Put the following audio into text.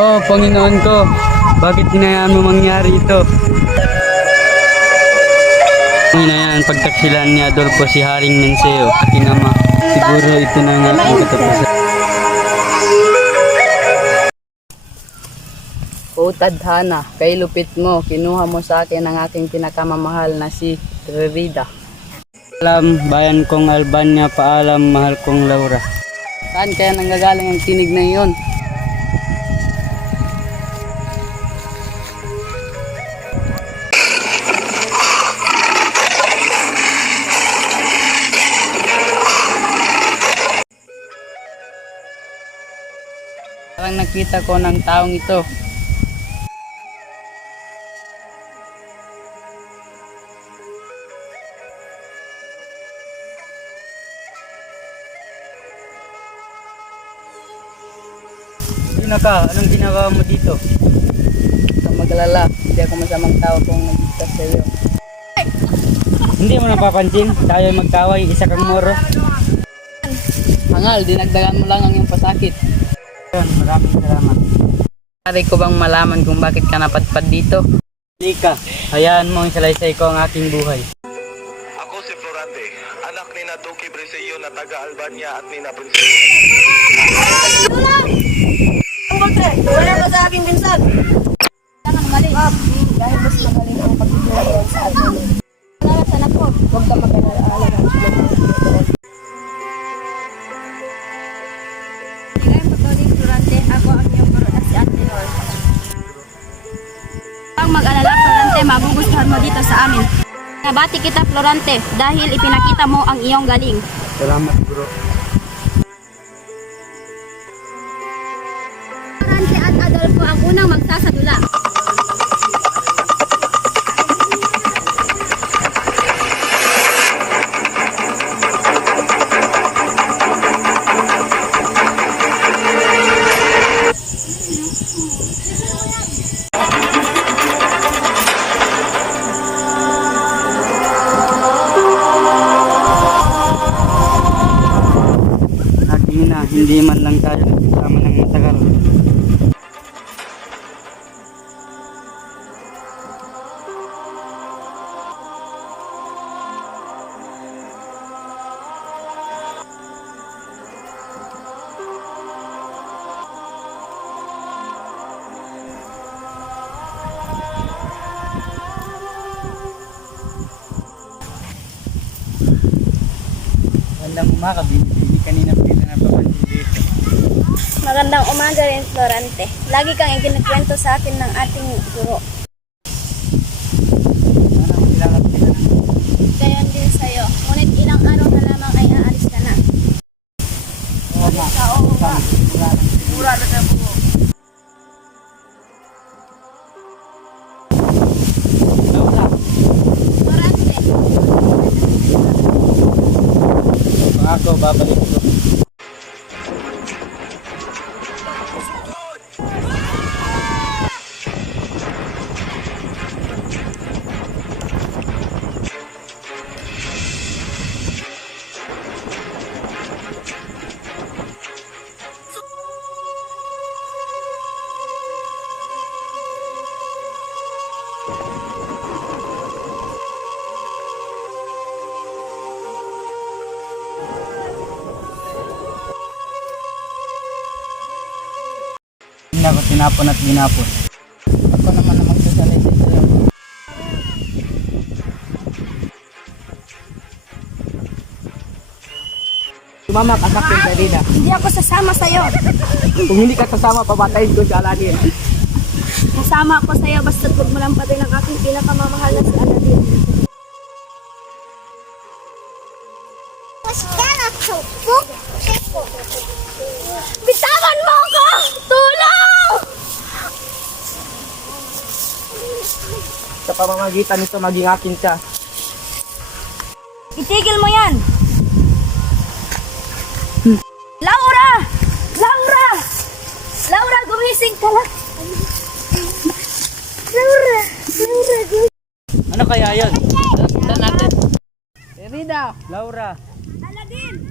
Oh, Panginoon ko, bakit hinayaan mo mangyari ito? Hinayaan pagtaksilan ni Adolfo si Haring Menseo, aking ama. Siguro ito na nga ang katapusan. O tadhana, kay lupit mo, kinuha mo sa akin ang aking pinakamamahal na si Rerida. Paalam, bayan kong Albania, paalam, mahal kong Laura. Saan kaya nanggagaling ang tinig na iyon? Parang nakita ko ng taong ito. Sino ka? Anong ginagawa mo dito? Huwag magalala, hindi ako masamang tao kung nagligtas sa iyo. Hindi mo napapansin, tayo magkaway, isa kang moro. Hangal, dinagdagan mo lang ang iyong pasakit. Maraming salamat. Pare ko bang malaman kung bakit ka napadpad dito? Hindi ka, hayaan mo ang salaysay ko ang aking buhay. Ako si Florante, anak ni na Duque Briseyo na taga Albania at ni na Briseyo. Wala ka sa aking pinsan. Kailangan magaling. Dahil mas magaling ang pagtutulong sa atin. Wala sa anak ko. Huwag ka mag-alala ng sulat. Ngayon patuloy, Florante, ako ang iyong guro na si Antenor. Huwag mag-alala, Florante, magugustuhan mo dito sa amin. Nabati kita, Florante, dahil ipinakita mo ang iyong galing. Salamat, bro. Florante at Adolfo ang unang magsasadula. Aking ina, hindi man lang tayo nagsasama ng matagal. Walang umaga, binibini kanina pila na papansin dito. Magandang umaga rin, Florante. Lagi kang ikinukwento sa akin ng ating guro. Parang kailangan pila na. Gayon din sa'yo. Ngunit ilang araw na lamang ay aalis ka na. Mura na sa buho. Laura, Florante. ako babalik ko. Hindi ako tinapon at ginapon. Ako naman ang magsasalita sa'yo. Sumama ka sa akin, Rerida. Hindi ako sasama sa'yo. Kung hindi ka sasama, papatayin ko si Aladin. Sasama ako sa'yo basta't huwag mo lang patay ng aking pinakamamahal na si Aladin. Bitawan mo ako! Tulong! Sa pamamagitan nito, maging akin siya. Itigil mo yan! Laura! Laura! Laura, gumising ka lang! Laura! Laura, gumising! Ano kaya yun? Nakita natin. Rerida, Laura. Aladin!